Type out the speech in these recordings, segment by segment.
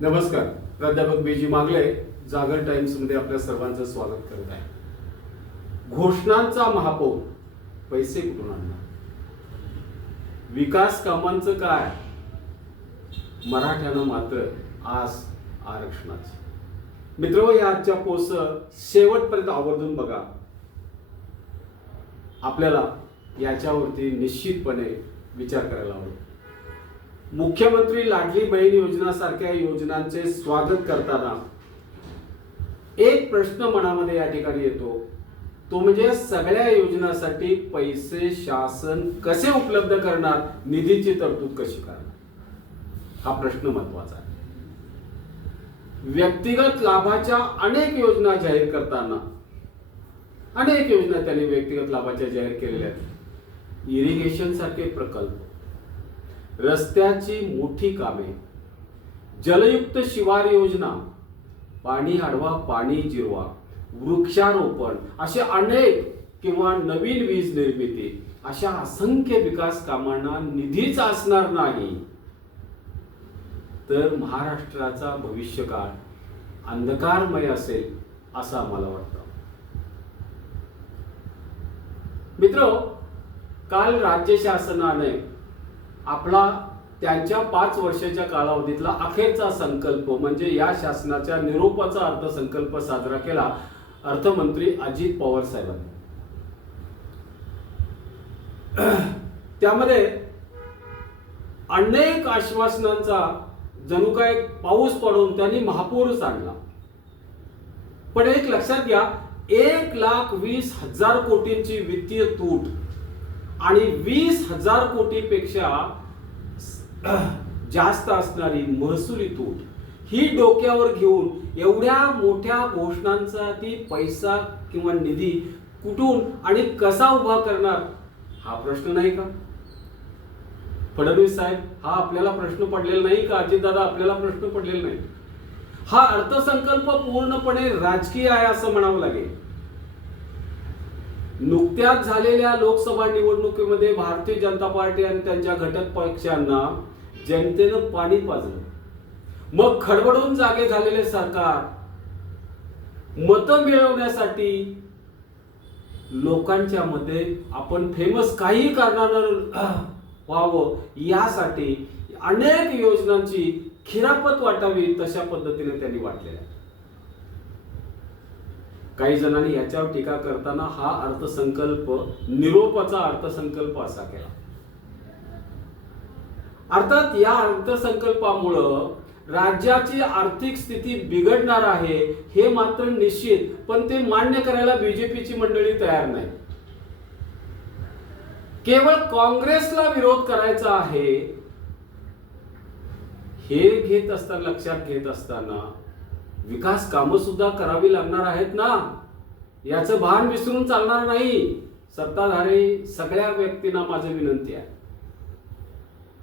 नमस्कार. प्राध्यापक बीजी मागले जागर टाइम्समध्ये आपल्या सर्वांचं स्वागत करत आहे. घोषणांचा महापौर पैसे कुठून आणणार? विकास कामांचं काय? मराठ्यानं मात्र आज आरक्षणाचं. मित्र या आजच्या पोस्ट शेवटपर्यंत आवर्जून बघा. आपल्याला याच्यावरती निश्चितपणे विचार करायला आवडेल. मुख्यमंत्री लाडली बहीण योजना सारख्या योजनांचे स्वागत करताना एक प्रश्न मनामध्ये या ठिकाणी येतो. तो म्हणजे सगळ्या योजनासाठी पैसे शासन कसे उपलब्ध करणार? निधीची तरतूद कशी करणार? हा प्रश्न महत्त्वाचा आहे. व्यक्तिगत लाभाच्या अनेक योजना जाहीर करताना अनेक योजना त्यांनी व्यक्तिगत लाभाच्या जाहीर केलेल्या आहेत. इरिगेशन सारखे प्रकल्प रस्त्याची मोठी कामे. जलयुक्त शिवार योजना. पाणी अडवा पाणी जिरवा. वृक्षारोपण. असे अनेक किंवा नवीन वीज निर्मिती. अशा असंख्य विकास कामांना निधीच असणार नाही. तर महाराष्ट्राचा भविष्यकाळ अंधकारमय असेल असं आम्हाला वाटतं. मित्र काल राज्य शासनाने आपला त्यांच्या पाच वर्षाच्या कालावधीतला अखेरचा संकल्प म्हणजे या शासनाच्या निरोपाचा अर्थसंकल्प साजरा केला अर्थमंत्री अजित पवार साहेबांनी. त्यामध्ये अनेक आश्वासनांचा जणू काय पाऊस पडून त्यांनी महापूरच आणला पण एक लक्षात घ्या एक लाख वीस हजार कोटींची वित्तीय तूट आणि वीस हजार कोटीपेक्षा जास्त असणारी महसुली तूट ही डोक्यावर घेऊन एवढ्या मोठ्या घोषणांचा ती पैसा किंवा निधी कुठून आणि कसा उभा करणार हा प्रश्न नाही का? फडणवीस साहेब हा आपल्याला प्रश्न पडलेला नाही का? अजितदादा आपल्याला प्रश्न पडलेला नाही. हा अर्थसंकल्प पूर्णपणे राजकीय आहे असं म्हणावं लागेल. नुकत्याच झालेल्या लोकसभा निवडणुकीमध्ये भारतीय जनता पार्टी आणि त्यांच्या घटक पक्षांना जनतेनं पाणी पाजलं. मग खडबडून जागे झालेले सरकार मतं मिळवण्यासाठी लोकांच्या मध्ये आपण फेमस काही करणार व्हावं यासाठी अनेक योजनांची खिरापत वाटावी तशा पद्धतीने त्यांनी वाटलेल्या काही जणांनी याच्यावर टीका करताना हा अर्थसंकल्प निरोपाचा अर्थसंकल्प असा केला. अर्थात या अर्थसंकल्पामुळं राज्याची आर्थिक स्थिती बिघडणार आहे हे मात्र निश्चित पण ते मान्य करायला बीजेपीची मंडळी तयार नाही. केवळ काँग्रेसला विरोध करायचा आहे हे घेत असताना लक्षात घेत असताना विकास कामं सुद्धा करावी लागणार आहेत ना? याचं भान विसरून चालणार नाही. सत्ताधारी सगळ्या व्यक्तींना माझं विनंती आहे.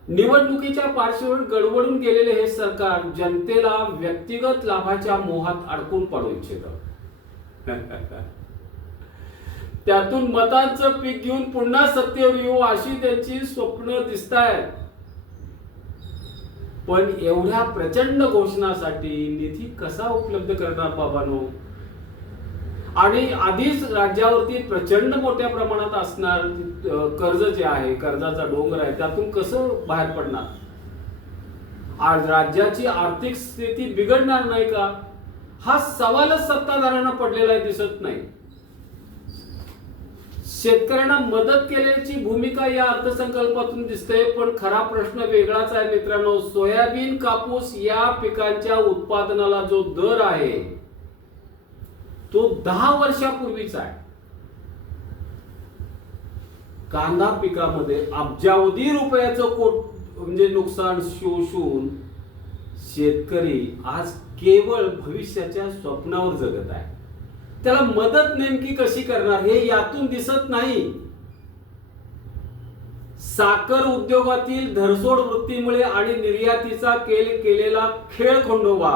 निवडणुकीच्या पार्श्वभूमीवर गडबडून गेलेले हे सरकार जनतेला व्यक्तिगत लाभाच्या मोहात अडकून पडू इच्छित. त्यातून मतांचं पीक घेऊन पुन्हा सत्तेवर येऊ अशी त्यांची स्वप्न दिसत आहेत पण एवढ्या प्रचंड घोषणासाठी निधी कसा उपलब्ध करणार बाबांनो? आणि आधीच राज्यावरती प्रचंड मोठ्या प्रमाणात असणार कर्ज जे आहे कर्जाचा डोंगर आहे त्यातून कसं बाहेर पडणार? आज राज्याची आर्थिक स्थिती बिघडणार नाही का? हा सवालच सत्ताधाऱ्यांना पडलेला आहे दिसत नाही. शेतकऱ्यांना मदत केल्याची भूमिका या अर्थसंकल्पातून दिसते पण खरा प्रश्न वेगळाच आहे मित्रांनो. सोयाबीन कापूस या पिकांच्या उत्पादनाला जो दर आहे तो दहा वर्षापूर्वीचा आहे. कांदा पिकामध्ये अब्जावधी रुपयाचं कोट म्हणजे नुकसान शोषून शेतकरी आज केवळ भविष्याच्या स्वप्नावर जगत आहे. त्याला मदत नेमकी कशी करणार हे यातून दिसत नाही. साखर उद्योगातील धरसोड वृत्तीमुळे आणि निर्यातीचा केल केलेला खेळ खंडोबा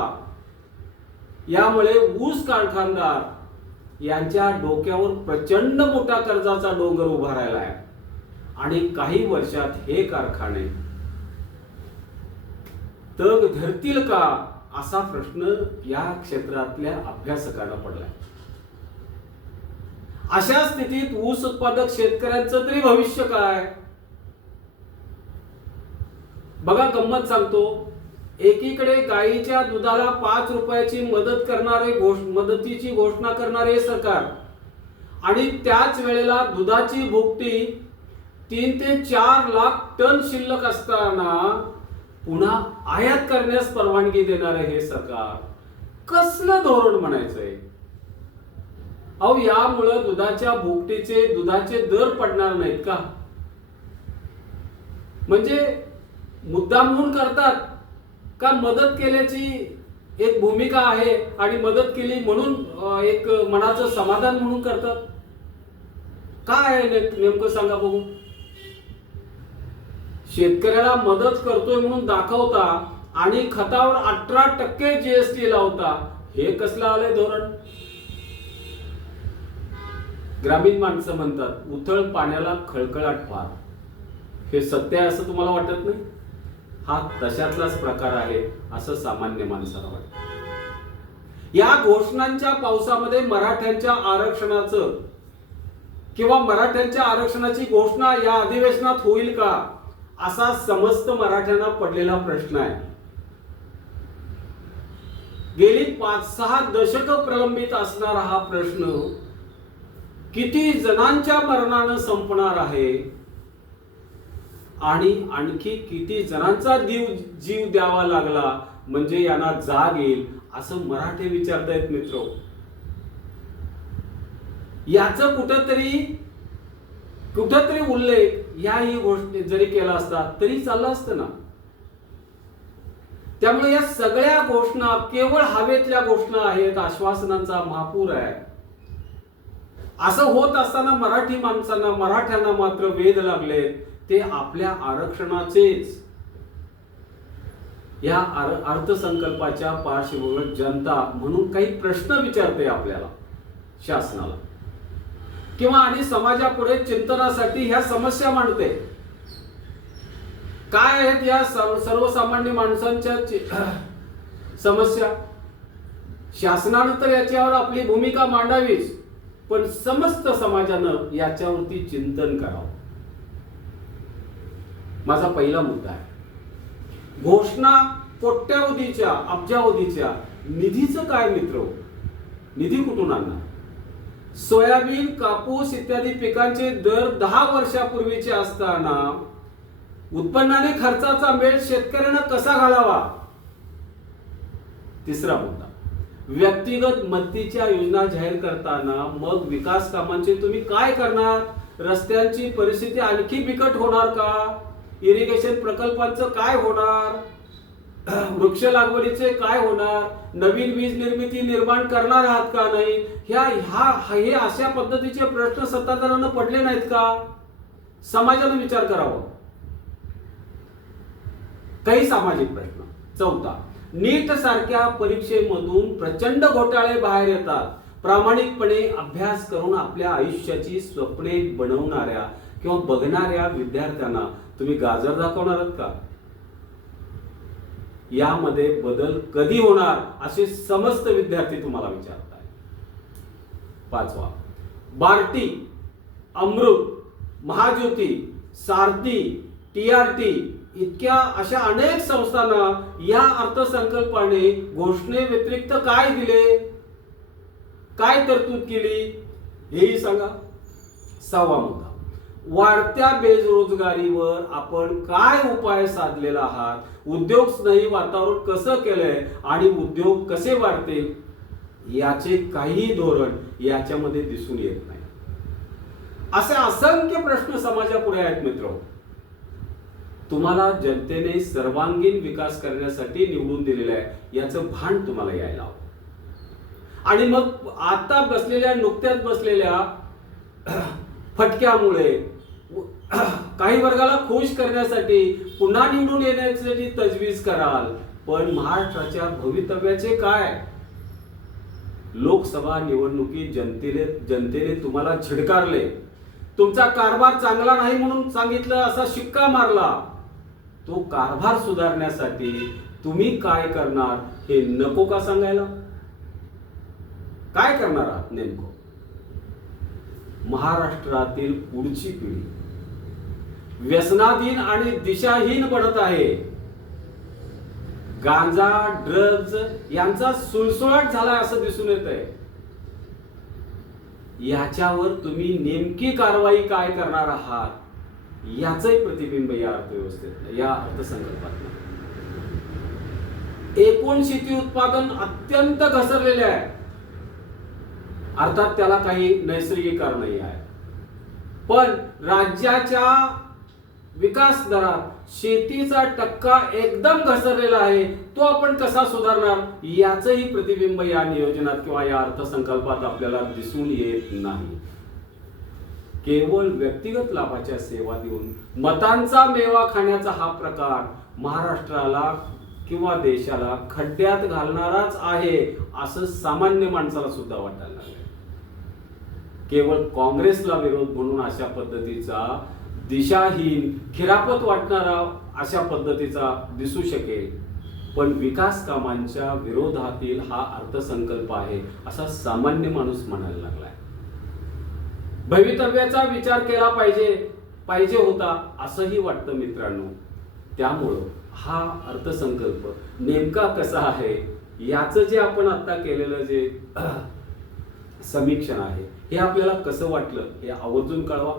यामुळे ऊस कारखानदार यांच्या डोक्यावर प्रचंड मोठा कर्जाचा डोंगर उभा राहिला आहे आणि काही वर्षात हे कारखाने तग धरतील का असा प्रश्न या क्षेत्रातल्या अभ्यासकांना पडलाय. अशा स्थितीत ऊस उत्पादक शेतकऱ्यांचं तरी भविष्य काय? बघा गंमत सांगतो. एकीकडे गायीच्या दुधाला पाच रुपयाची मदत करणारे घोष मदतीची घोषणा करणारे सरकार आणि त्याच वेळेला दुधाची भुकटी तीन ते चार लाख टन शिल्लक असताना पुन्हा आयात करण्यास परवानगी देणारे हे सरकार. कसलं धोरण म्हणायचंय? अहो यामुळं दुधाच्या भुकटीचे दुधाचे दर पडणार नाहीत का? म्हणजे मुद्दाम म्हणून करतात का मदत केल्याची एक भूमिका आहे आणि मदत केली म्हणून एक मनाचं समाधान म्हणून करतात? काय आहे नेमकं सांगा बघू. शेतकऱ्याला मदत करतोय म्हणून दाखवता आणि खतावर अठरा टक्के जीएसटी लावता हे कसलं आलंय धोरण? ग्रामीण माणसं म्हणतात उथळ पाण्याला खळखळाट फार हे सत्य आहे असं तुम्हाला वाटत नाही? हा तशातलाच प्रकार आहे असं सामान्य माणसाला वाटत. या घोषणांच्या पावसामध्ये मराठ्यांच्या आरक्षणाचं किंवा मराठ्यांच्या आरक्षणाची घोषणा या अधिवेशनात होईल का असा समस्त मराठ्यांना पडलेला प्रश्न आहे. गेली पाच सहा दशक प्रलंबित असणारा हा प्रश्न किती जणांच्या मरणानं संपणार आहे? आणि आणखी किती जणांचा जीव जीव द्यावा लागला म्हणजे यांना जाग येईल असं मराठे विचारतायत मित्र. याच कुठंतरी कुठंतरी उल्लेख याही गोष्टी जरी केला असता तरी चाललं असतं ना. त्यामुळे या सगळ्या घोषणा केवळ हवेतल्या घोषणा आहेत आश्वासनांचा महापूर आहे. असं होत असताना मराठी माणसांना मराठ्यांना मात्र वेध लागलेत. ते आपल्या आरक्षणाचेच. या अर्थसंकल्पाच्या पार्श्वभूमीवर जनता म्हणून काही प्रश्न विचारते आपल्याला शासनाला. किंवा आणि समाजापुढे चिंतनासाठी ह्या समस्या मांडते. काय आहेत या सर्वसामान्य माणसांच्या समस्या? शासनानं तर याच्यावर आपली भूमिका मांडावीच. पण समस्त समाजानं याच्यावरती चिंतन करावं. माझा पहिला मुद्दा आहे. घोषणा कोट्यावधीच्या अब्जावधीच्या निधीचं काय मित्र हो? निधी कुठून आणणार? सोयाबीन कापूस इत्यादी पिकांचे दर दहा वर्षापूर्वीचे असताना उत्पन्नाने खर्चाचा मेळ शेतकऱ्यांना कसा घालावा? तिसरा मुद्दा. व्यक्तिगत मदतीच्या योजना जाहीर करताना मग विकास कामांचे तुम्ही काय करणार? रस्त्यांची परिस्थिती आणखी बिकट होणार का? इरिगेशन प्रकल्पांचं काय होणार? वृक्ष लागवडीचे काय होणार? नवीन वीज निर्मिती निर्माण करणार आहात का नाही? ह्या ह्या हे अशा पद्धतीचे प्रश्न सत्ताधाऱ्यांना पडले नाहीत का? समाजानं विचार करावा. काही सामाजिक प्रश्न. चौथा. नीट सारख्या परीक्षेमधून प्रचंड घोटाळे बाहेर येतात. प्रामाणिकपणे अभ्यास करून आपल्या आयुष्याची स्वप्ने बनवणाऱ्या किंवा बघणाऱ्या विद्यार्थ्यांना तुम्ही गाजर दाखवणार आहात का? यामध्ये बदल कधी होणार असे समस्त विद्यार्थी तुम्हाला विचारताय पाचवा. बार्टी अमृत महाज्योती सारथी टी इतक्या अशा अनेक संस्थांना या अर्थसंकल्पाने घोषणे व्यतिरिक्त काय दिले? काय तरतूद केली? हेही सांगा. सहावा मुद्दा. वाढत्या बेरोजगारीवर आपण काय उपाय साधलेला आहात? उद्योग स्नेही वातावरण कसं केलंय आणि उद्योग कसे वाढतील? याचे काही धोरण याच्यामध्ये दिसून येत नाही. असे असंख्य प्रश्न समाजापुढे आहेत मित्र. तुम्हाला जनतेने सर्वांगीण विकास करण्यासाठी निवडून दिलेला आहे. याचं भान तुम्हाला यायला हवं. आणि मग आता बसलेल्या नुकत्याच बसलेल्या फटक्यामुळे काही वर्गाला खुश करण्यासाठी पुन्हा निवडून येण्यासाठी तजवीज कराल. पण महाराष्ट्राच्या भवितव्याचे काय? लोकसभा निवडणुकीत जनतेने जनतेने तुम्हाला झिडकारले. तुमचा कारभार चांगला नाही म्हणून सांगितलं असा शिक्का मारला. तो कारभार सुधारण्यासाठी तुम्ही काय करणार हे नको का सांगायला? काय करणार आहात नेमकं? महाराष्ट्रातील पुढची पिढी व्यसनाधीन आणि दिशाहीन बनत आहे. गांजा ड्रग्ज यांचा सुळसुळाट झालाय असं दिसून येत आहे याच्यावर तुम्ही नेमकी कारवाई काय करणार आहात? याचंही प्रतिबिंब या अर्थव्यवस्थेत या अर्थसंकल्पात एकूण शेती उत्पादन अत्यंत घसरलेले आहे. अर्थात त्याला काही नैसर्गिक कारणही आहे पण राज्याच्या विकास दरात शेतीचा टक्का एकदम घसरलेला आहे. तो आपण कसा सुधारणार? याचंही प्रतिबिंब या नियोजनात किंवा या अर्थसंकल्पात आपल्याला दिसून येत नाही. केवळ व्यक्तिगत लाभाच्या सेवा देऊन मतांचा मेवा खाण्याचा हा प्रकार महाराष्ट्राला किंवा देशाला खड्ड्यात घालणाराच आहे असं सामान्य माणसाला सुद्धा वाटायला लागलं केवळ काँग्रेसला विरोध म्हणून अशा पद्धतीचा दिशाहीन खिरापत वाटणारा अशा पद्धतीचा दिसू शकेल पण विकास कामांच्या विरोधातील हा अर्थसंकल्प आहे असा सामान्य माणूस म्हणायला लागला भवितव्याचा विचार केला पाहिजे पाहिजे होता असंही वाटतं मित्रांनो. त्यामुळं हा अर्थसंकल्प नेमका कसा आहे याचं जे आपण आत्ता केलेलं जे समीक्षण आहे हे आपल्याला कसं वाटलं हे आवर्जून कळवा.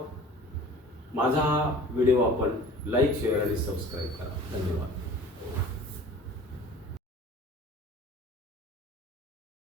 माझा हा व्हिडिओ आपण लाईक शेअर आणि सबस्क्राईब करा. धन्यवाद.